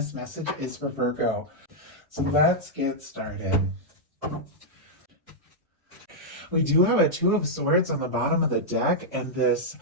this message is for Virgo. So let's get started. We do have a Two of Swords on the bottom of the deck, and this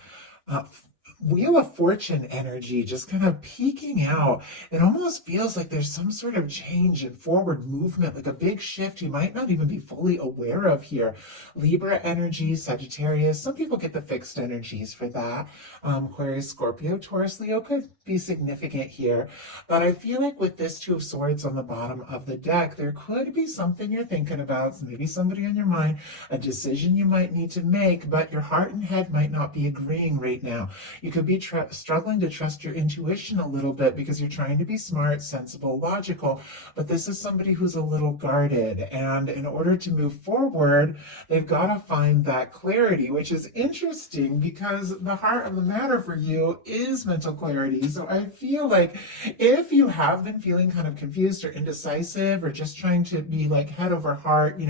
Wheel of Fortune energy just kind of peeking out. It almost feels like there's some sort of change and forward movement, like a big shift you might not even be fully aware of here. Libra energy, Sagittarius, some people get the fixed energies for that. Aquarius, Scorpio, Taurus, Leo could be significant here. But I feel like with this Two of Swords on the bottom of the deck, there could be something you're thinking about, maybe somebody on your mind, a decision you might need to make, but your heart and head might not be agreeing right now. You could be struggling to trust your intuition a little bit because you're trying to be smart, sensible, logical, but this is somebody who's a little guarded. And in order to move forward, they've got to find that clarity, which is interesting because the heart of the matter for you is mental clarity. So I feel like if you have been feeling kind of confused or indecisive or just trying to be like head over heart,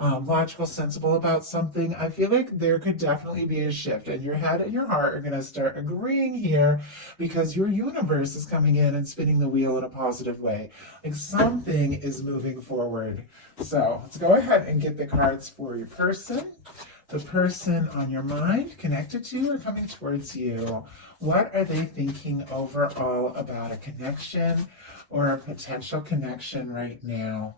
logical, sensible about something, I feel like there could definitely be a shift, and your head and your heart are going to start agreeing here because your universe is coming in and spinning the wheel in a positive way. Like something is moving forward. So let's go ahead and get the cards for your person. The person on your mind, connected to or coming towards you. What are they thinking overall about a connection or a potential connection right now?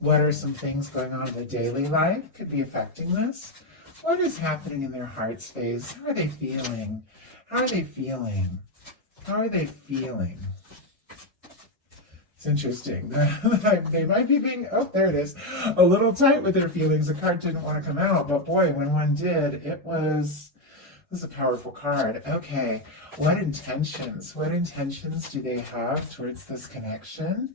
What are some things going on in their daily life could be affecting this? What is happening in their heart space? How are they feeling? How are they feeling? How are they feeling? It's interesting. They might be being, oh, there it is, a little tight with their feelings. The card didn't want to come out, but boy, when one did, this is a powerful card. Okay, what intentions do they have towards this connection?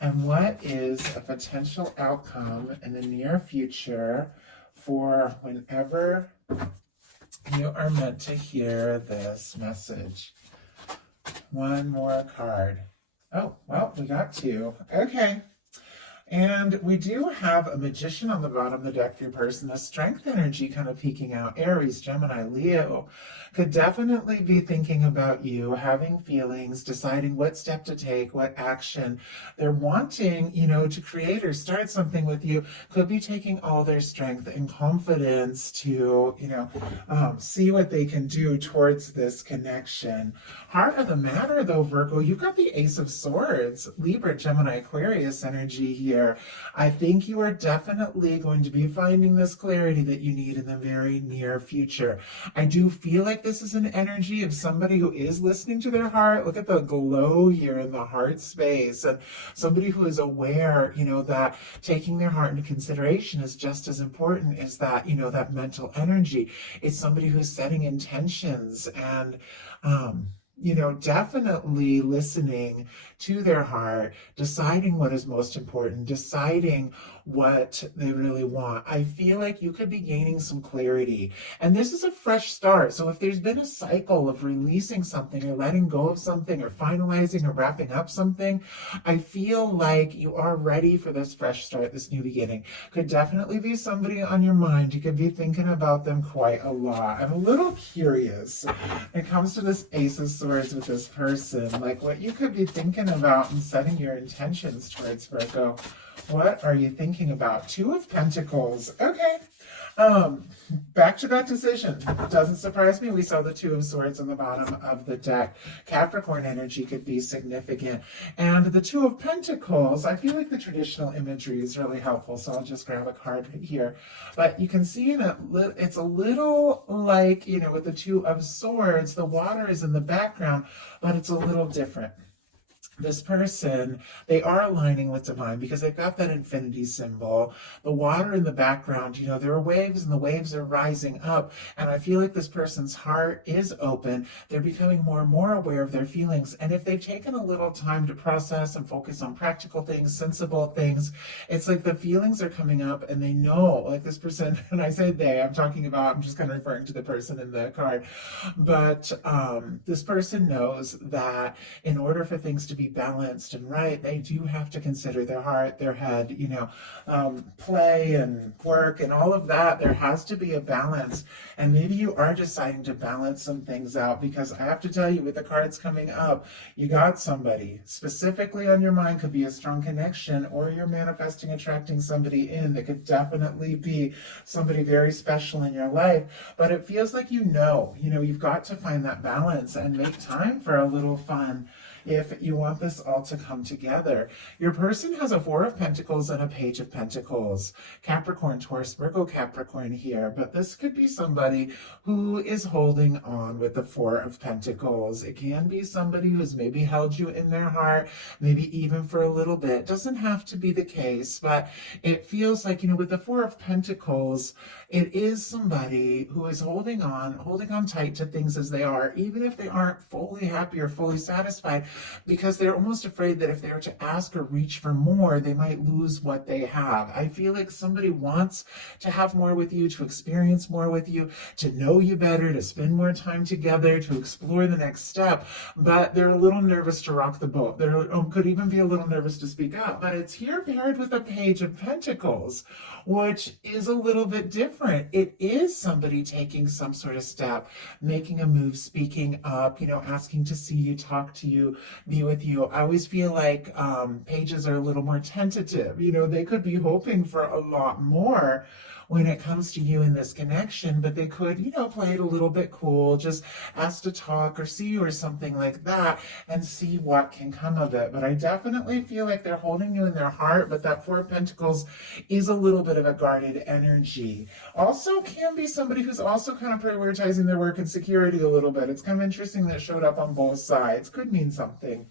And what is a potential outcome in the near future for whenever you are meant to hear this message? One more card. Oh, well, we got two. Okay. And we do have a Magician on the bottom of the deck for your person. The Strength energy kind of peeking out. Aries, Gemini, Leo could definitely be thinking about you, having feelings, deciding what step to take, what action. They're wanting, to create or start something with you. Could be taking all their strength and confidence to, see what they can do towards this connection. Heart of the matter, though, Virgo, you've got the Ace of Swords, Libra, Gemini, Aquarius energy here. I think you are definitely going to be finding this clarity that you need in the very near future. I do feel like this is an energy of somebody who is listening to their heart. Look at the glow here in the heart space, and somebody who is aware, that taking their heart into consideration is just as important as that, that mental energy. It's somebody who's setting intentions and, definitely listening to their heart, deciding what is most important, deciding what they really want. I feel like you could be gaining some clarity. And this is a fresh start. So if there's been a cycle of releasing something or letting go of something or finalizing or wrapping up something, I feel like you are ready for this fresh start, this new beginning. Could definitely be somebody on your mind. You could be thinking about them quite a lot. I'm a little curious when it comes to this Ace of Swords with this person, like what you could be thinking about and setting your intentions towards, Virgo. What are you thinking about? Two of Pentacles. Okay. Back to that decision. Doesn't surprise me. We saw the Two of Swords on the bottom of the deck. Capricorn energy could be significant. And the Two of Pentacles, I feel like the traditional imagery is really helpful. So I'll just grab a card right here. But you can see that it's a little like, with the Two of Swords, the water is in the background, but it's a little different. This person, they are aligning with divine because they've got that infinity symbol. The water in the background, there are waves and the waves are rising up. And I feel like this person's heart is open. They're becoming more and more aware of their feelings. And if they've taken a little time to process and focus on practical things, sensible things, it's like the feelings are coming up and they know, like this person, and I say they, I'm just kind of referring to the person in the card. But this person knows that in order for things to be balanced and right. They do have to consider their heart, their head, play and work and all of that. There has to be a balance. And maybe you are deciding to balance some things out, because I have to tell you, with the cards coming up, you got somebody specifically on your mind. Could be a strong connection, or you're manifesting, attracting somebody in that could definitely be somebody very special in your life. But it feels like you've got to find that balance and make time for a little fun if you want this all to come together. Your person has a Four of Pentacles and a Page of Pentacles. Capricorn, Taurus, Virgo, Capricorn here. But this could be somebody who is holding on with the Four of Pentacles. It can be somebody who's maybe held you in their heart, maybe even for a little bit. Doesn't have to be the case, but it feels like, with the Four of Pentacles, it is somebody who is holding on tight to things as they are, even if they aren't fully happy or fully satisfied, because they're almost afraid that if they were to ask or reach for more, they might lose what they have. I feel like somebody wants to have more with you, to experience more with you, to know you better, to spend more time together, to explore the next step, but they're a little nervous to rock the boat. They could even be a little nervous to speak up, but it's here paired with a Page of Pentacles, which is a little bit different. It is somebody taking some sort of step, making a move, speaking up, asking to see you, talk to you, be with you. I always feel like pages are a little more tentative. They could be hoping for a lot more when it comes to you in this connection, but they could, play it a little bit cool, just ask to talk or see you or something like that and see what can come of it. But I definitely feel like they're holding you in their heart, but that Four of Pentacles is a little bit of a guarded energy. Also can be somebody who's also kind of prioritizing their work and security a little bit. It's kind of interesting that it showed up on both sides. Could mean something.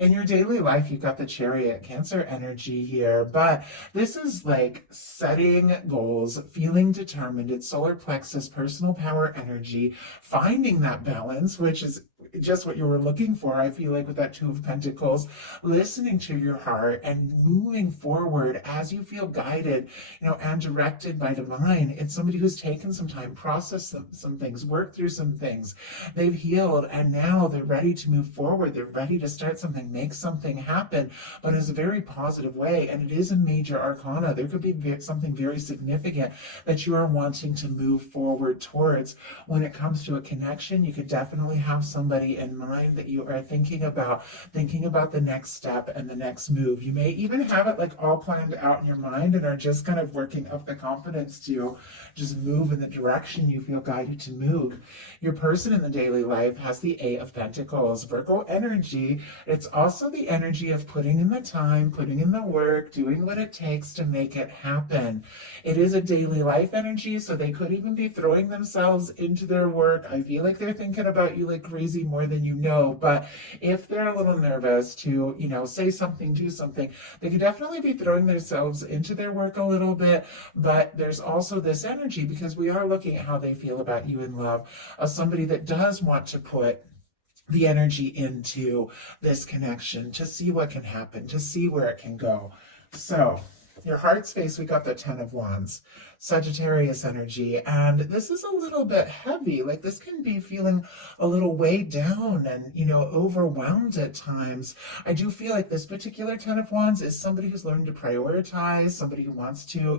In your daily life, you've got the Chariot, Cancer energy here, but this is like setting goals, feeling determined. It's solar plexus, personal power energy, finding that balance, which is just what you were looking for, I feel like, with that Two of Pentacles, listening to your heart and moving forward as you feel guided, and directed by divine. It's somebody who's taken some time, processed some things, worked through some things. They've healed, and now they're ready to move forward. They're ready to start something, make something happen, but in a very positive way. And it is a major arcana. There could be something very significant that you are wanting to move forward towards. When it comes to a connection, you could definitely have somebody in mind that you are thinking about the next step and the next move. You may even have it like all planned out in your mind and are just kind of working up the confidence to just move in the direction you feel guided to move. Your person in the daily life has the Eight of Pentacles, Virgo energy. It's also the energy of putting in the time, putting in the work, doing what it takes to make it happen. It is a daily life energy, so they could even be throwing themselves into their work. I feel like they're thinking about you like crazy, more than you know, but if they're a little nervous to, say something, do something, they could definitely be throwing themselves into their work a little bit. But there's also this energy, because we are looking at how they feel about you in love, of somebody that does want to put the energy into this connection to see what can happen, to see where it can go. So your heart space, we got the Ten of Wands, Sagittarius energy, and this is a little bit heavy. Like, this can be feeling a little weighed down and, overwhelmed at times. I do feel like this particular Ten of Wands is somebody who's learned to prioritize, somebody who wants to,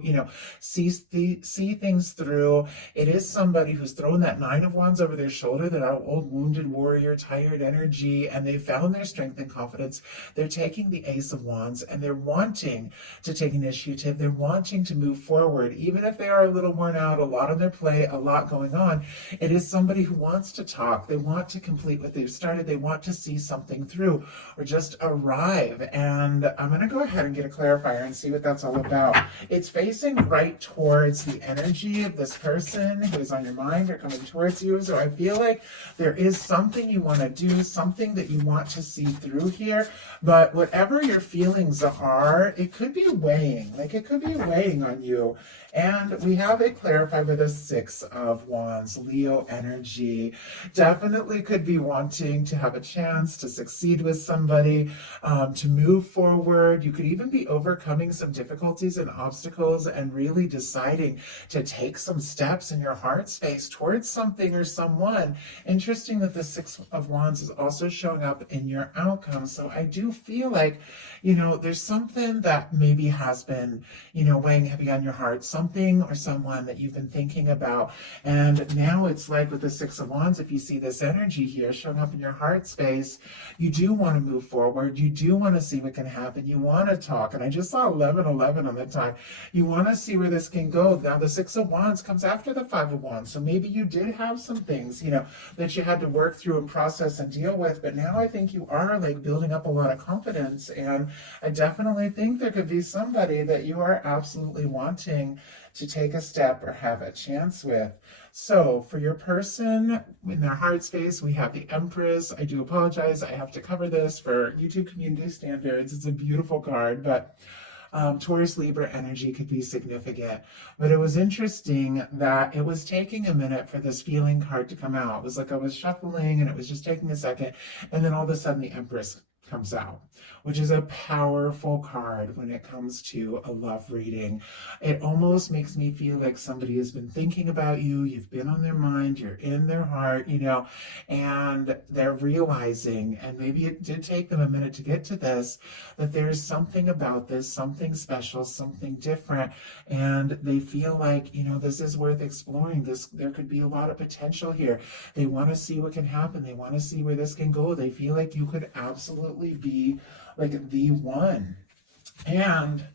see things through. It is somebody who's thrown that Nine of Wands over their shoulder, that old wounded warrior, tired energy, and they found their strength and confidence. They're taking the Ace of Wands and they're wanting to take initiative. They're wanting to move forward, even if they are a little worn out, a lot on their plate, a lot going on. It is somebody who wants to talk. They want to complete what they've started. They want to see something through or just arrive. And I'm going to go ahead and get a clarifier and see what that's all about. It's facing right towards the energy of this person who is on your mind or coming towards you. So I feel like there is something you want to do, something that you want to see through here. But whatever your feelings are, it could be weighing. Like, it could be weighing on you. And And we have it clarified with a Six of Wands, Leo energy. Definitely could be wanting to have a chance to succeed with somebody, to move forward. You could even be overcoming some difficulties and obstacles and really deciding to take some steps in your heart space towards something or someone. Interesting that the Six of Wands is also showing up in your outcome. So I do feel like, there's something that maybe has been, weighing heavy on your heart, something or someone that you've been thinking about. And now it's like with the Six of Wands, if you see this energy here showing up in your heart space, you do want to move forward. You do want to see what can happen. You want to talk. And I just saw 1111 on the time. You want to see where this can go. Now the Six of Wands comes after the Five of Wands. So maybe you did have some things, that you had to work through and process and deal with. But now I think you are like building up a lot of confidence. And I definitely think there could be somebody that you are absolutely wanting to take a step or have a chance with. So for your person in their heart space, we have the Empress. I do apologize. I have to cover this for YouTube community standards. It's a beautiful card, but Taurus Libra energy could be significant. But it was interesting that it was taking a minute for this feeling card to come out. It was like I was shuffling and it was just taking a second. And then all of a sudden the Empress comes out, which is a powerful card when it comes to a love reading. It almost makes me feel like somebody has been thinking about you, you've been on their mind, you're in their heart, and they're realizing, and maybe it did take them a minute to get to this, that there's something about this, something special, something different, and they feel like, this is worth exploring. There could be a lot of potential here. They want to see what can happen. They want to see where this can go. They feel like you could absolutely be like the one. And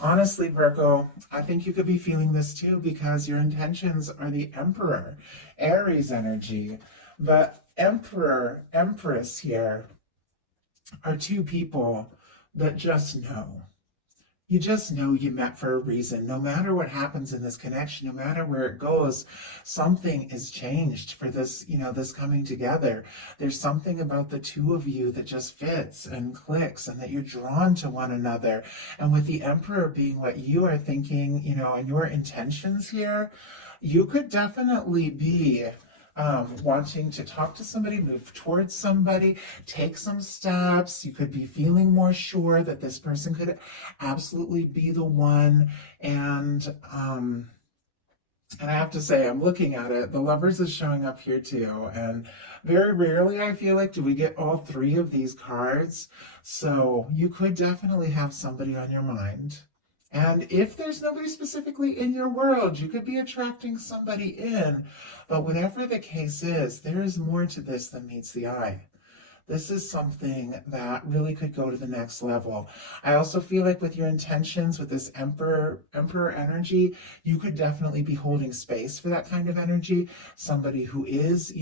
honestly, Virgo, I think you could be feeling this too because your intentions are the Emperor, Aries energy. But Emperor, Empress here are two people that just know. You just know you met for a reason. No matter what happens in this connection, no matter where it goes, something is changed for this, this coming together. There's something about the two of you that just fits and clicks and that you're drawn to one another. And with the Emperor being what you are thinking, and your intentions here, you could definitely be wanting to talk to somebody, move towards somebody, take some steps. You could be feeling more sure that this person could absolutely be the one. And I have to say, I'm looking at it, the Lovers is showing up here too. And very rarely, I feel like, do we get all three of these cards. So you could definitely have somebody on your mind. And if there's nobody specifically in your world, you could be attracting somebody in. But whatever the case is, there is more to this than meets the eye. This is something that really could go to the next level. I also feel like with your intentions, with this Emperor energy, you could definitely be holding space for that kind of energy. Somebody who is,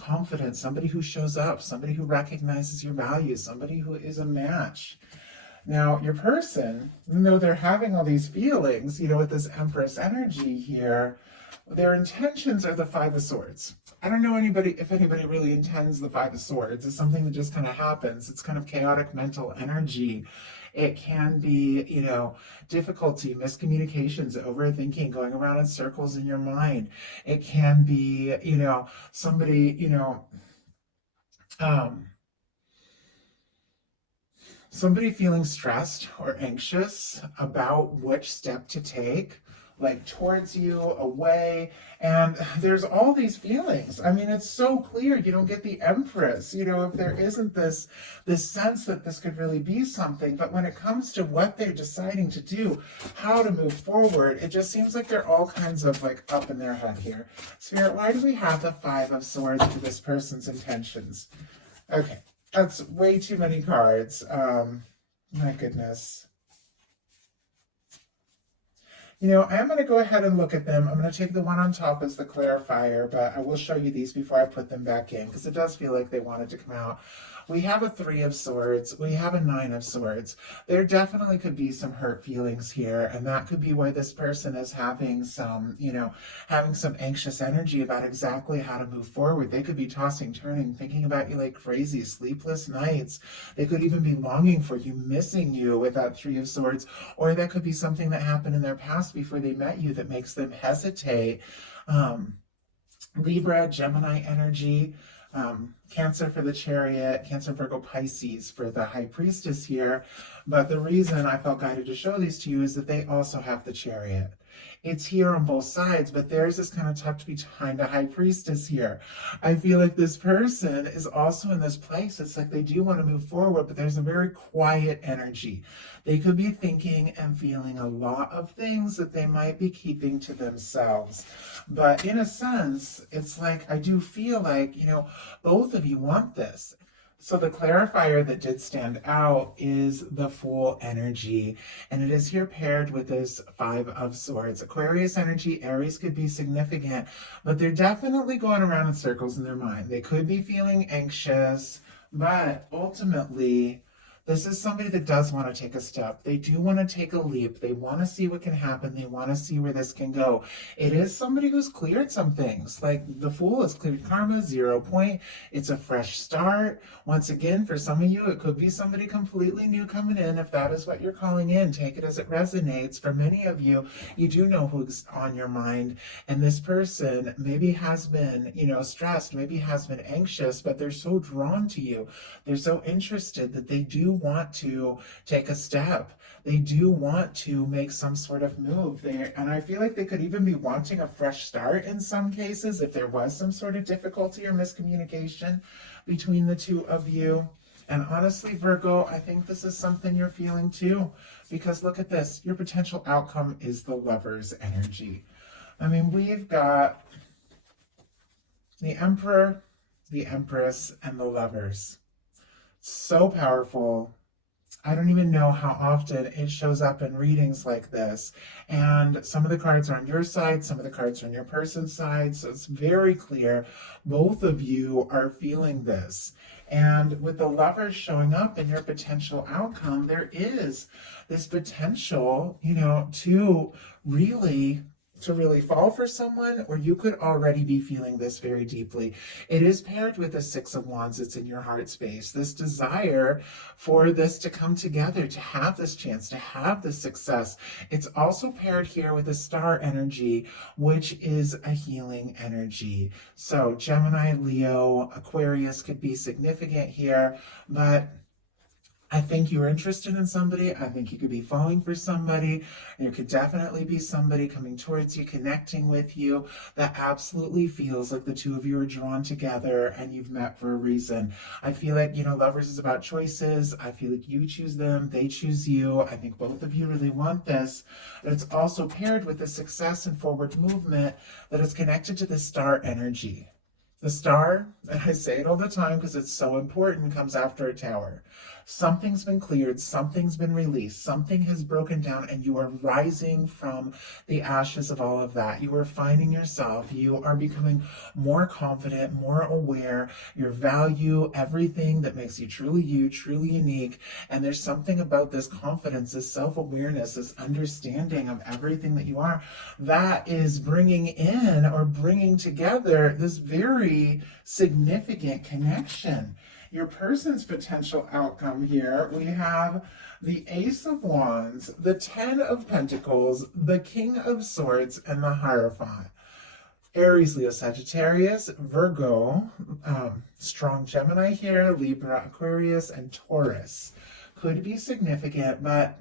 confident, somebody who shows up, somebody who recognizes your values, somebody who is a match. Now, your person, even though they're having all these feelings, with this Empress energy here, their intentions are the Five of Swords. I don't know if anybody really intends the Five of Swords. It's something that just kind of happens. It's kind of chaotic mental energy. It can be, difficulty, miscommunications, overthinking, going around in circles in your mind. It can be, somebody, somebody feeling stressed or anxious about which step to take, like towards you, away, and there's all these feelings. I mean, it's so clear you don't get the Empress, if there isn't this sense that this could really be something. But when it comes to what they're deciding to do, how to move forward, it just seems like they're all kinds of like up in their head here. Spirit, why do we have the Five of Swords for this person's intentions? Okay. That's way too many cards. My goodness. I'm going to go ahead and look at them. I'm going to take the one on top as the clarifier, but I will show you these before I put them back in because it does feel like they wanted to come out. We have a Three of Swords. We have a Nine of Swords. There definitely could be some hurt feelings here, and that could be why this person is having some, having some anxious energy about exactly how to move forward. They could be tossing, turning, thinking about you like crazy, sleepless nights. They could even be longing for you, missing you with that Three of Swords, or that could be something that happened in their past before they met you that makes them hesitate. Libra, Gemini energy, Cancer for the Chariot, Cancer, Virgo, Pisces for the High Priestess here. But the reason I felt guided to show these to you is that they also have the Chariot. It's here on both sides, but theirs is kind of tucked behind a High Priestess here. I feel like this person is also in this place. It's like they do want to move forward, but there's a very quiet energy. They could be thinking and feeling a lot of things that they might be keeping to themselves. But in a sense, it's like I do feel like, both of you want this. So the clarifier that did stand out is the Fool energy, and it is here paired with this Five of Swords. Aquarius energy, Aries could be significant, but they're definitely going around in circles in their mind. They could be feeling anxious, but ultimately, this is somebody that does want to take a step. They do want to take a leap. They want to see what can happen. They want to see where this can go. It is somebody who's cleared some things. Like the Fool has cleared karma, 0 point. It's a fresh start. Once again, for some of you, it could be somebody completely new coming in. If that is what you're calling in, take it as it resonates. For many of you, you do know who's on your mind. And this person maybe has been, stressed, maybe has been anxious, but they're so drawn to you. They're so interested that they do want to take a step. They do want to make some sort of move there. And I feel like they could even be wanting a fresh start in some cases if there was some sort of difficulty or miscommunication between the two of you. And honestly, Virgo, I think this is something you're feeling too, because look at this. Your potential outcome is the Lover's energy. I mean, we've got the Emperor, the Empress, and the Lovers. So powerful. I don't even know how often it shows up in readings like this. And some of the cards are on your side, some of the cards are on your person's side. So it's very clear both of you are feeling this. And with the Lovers showing up in your potential outcome, there is this potential, to really fall for someone, or you could already be feeling this very deeply. It is paired with the Six of Wands that's in your heart space. This desire for this to come together, to have this chance, to have this success. It's also paired here with the Star energy, which is a healing energy. So Gemini, Leo, Aquarius could be significant here, but I think you're interested in somebody. I think you could be falling for somebody. There could definitely be somebody coming towards you, connecting with you, that absolutely feels like the two of you are drawn together and you've met for a reason. I feel like, Lovers is about choices. I feel like you choose them, they choose you. I think both of you really want this. But it's also paired with the success and forward movement that is connected to the Star energy. The Star, and I say it all the time because it's so important, comes after a Tower. Something's been cleared, something's been released, something has broken down, and you are rising from the ashes of all of that. You are finding yourself. You are becoming more confident, more aware, your value, everything that makes you, truly unique. And there's something about this confidence, this self-awareness, this understanding of everything that you are, that is bringing in or bringing together this very significant connection. Your person's potential outcome here, we have the Ace of Wands, the Ten of Pentacles, the King of Swords, and the Hierophant. Aries, Leo, Sagittarius, Virgo, strong Gemini here, Libra, Aquarius, and Taurus. Could be significant, but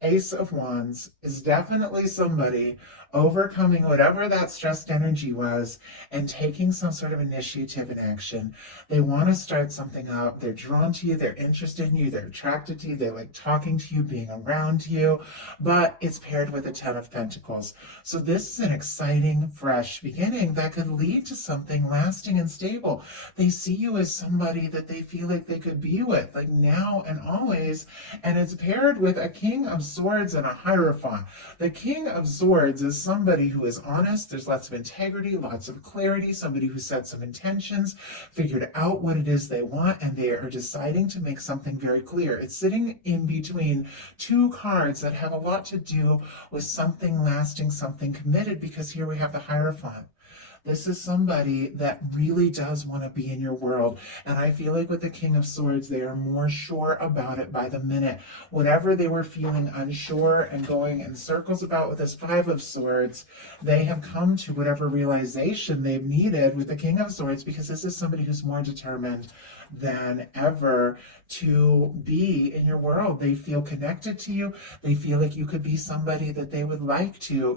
Ace of Wands is definitely somebody overcoming whatever that stressed energy was and taking some sort of initiative and action. They want to start something up. They're drawn to you. They're interested in you. They're attracted to you. They like talking to you, being around you, but it's paired with a Ten of Pentacles. So this is an exciting, fresh beginning that could lead to something lasting and stable. They see you as somebody that they feel like they could be with, like now and always, and it's paired with a King of Swords and a Hierophant. The King of Swords is somebody who is honest. There's lots of integrity, lots of clarity, somebody who set some intentions, figured out what it is they want, and they are deciding to make something very clear. It's sitting in between two cards that have a lot to do with something lasting, something committed, because here we have the Hierophant. This is somebody that really does want to be in your world. And I feel like with the King of Swords, they are more sure about it by the minute. Whatever they were feeling unsure and going in circles about with this Five of Swords, they have come to whatever realization they've needed with the King of Swords, because this is somebody who's more determined than ever to be in your world. They feel connected to you. They feel like you could be somebody that they would like to,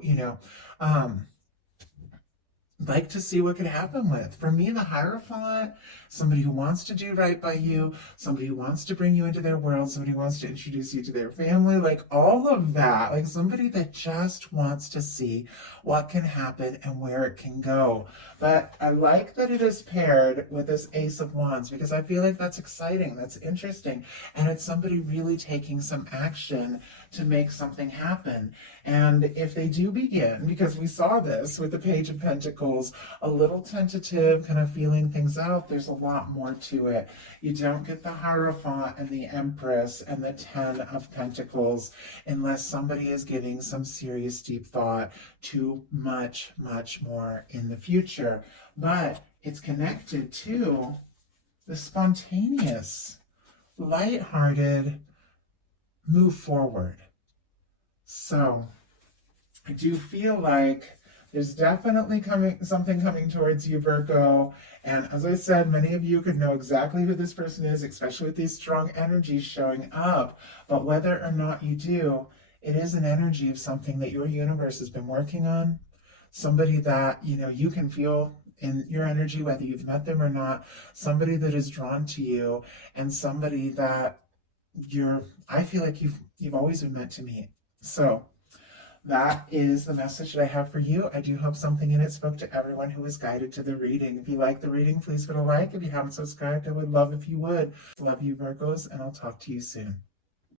like to see what could happen with. For me, the Hierophant, somebody who wants to do right by you, somebody who wants to bring you into their world, somebody who wants to introduce you to their family, like all of that, like somebody that just wants to see what can happen and where it can go. But I like that it is paired with this Ace of Wands, because I feel like that's exciting, that's interesting, and it's somebody really taking some action to make something happen. And if they do begin, because we saw this with the Page of Pentacles, a little tentative, kind of feeling things out, there's a lot more to it. You don't get the Hierophant and the Empress and the Ten of Pentacles unless somebody is giving some serious deep thought to much, much more in the future. But it's connected to the spontaneous, lighthearted move forward. So I do feel like there's definitely something coming towards you, Virgo. And as I said, many of you could know exactly who this person is, especially with these strong energies showing up. But whether or not you do, it is an energy of something that your universe has been working on. Somebody that, you can feel in your energy, whether you've met them or not, somebody that is drawn to you, and somebody that I feel like you've always been meant to meet. So that is the message that I have for you. I do hope something in it spoke to everyone who was guided to the reading. If you like the reading, please put a like. If you haven't subscribed, I would love if you would. Love you, Virgos, and I'll talk to you soon.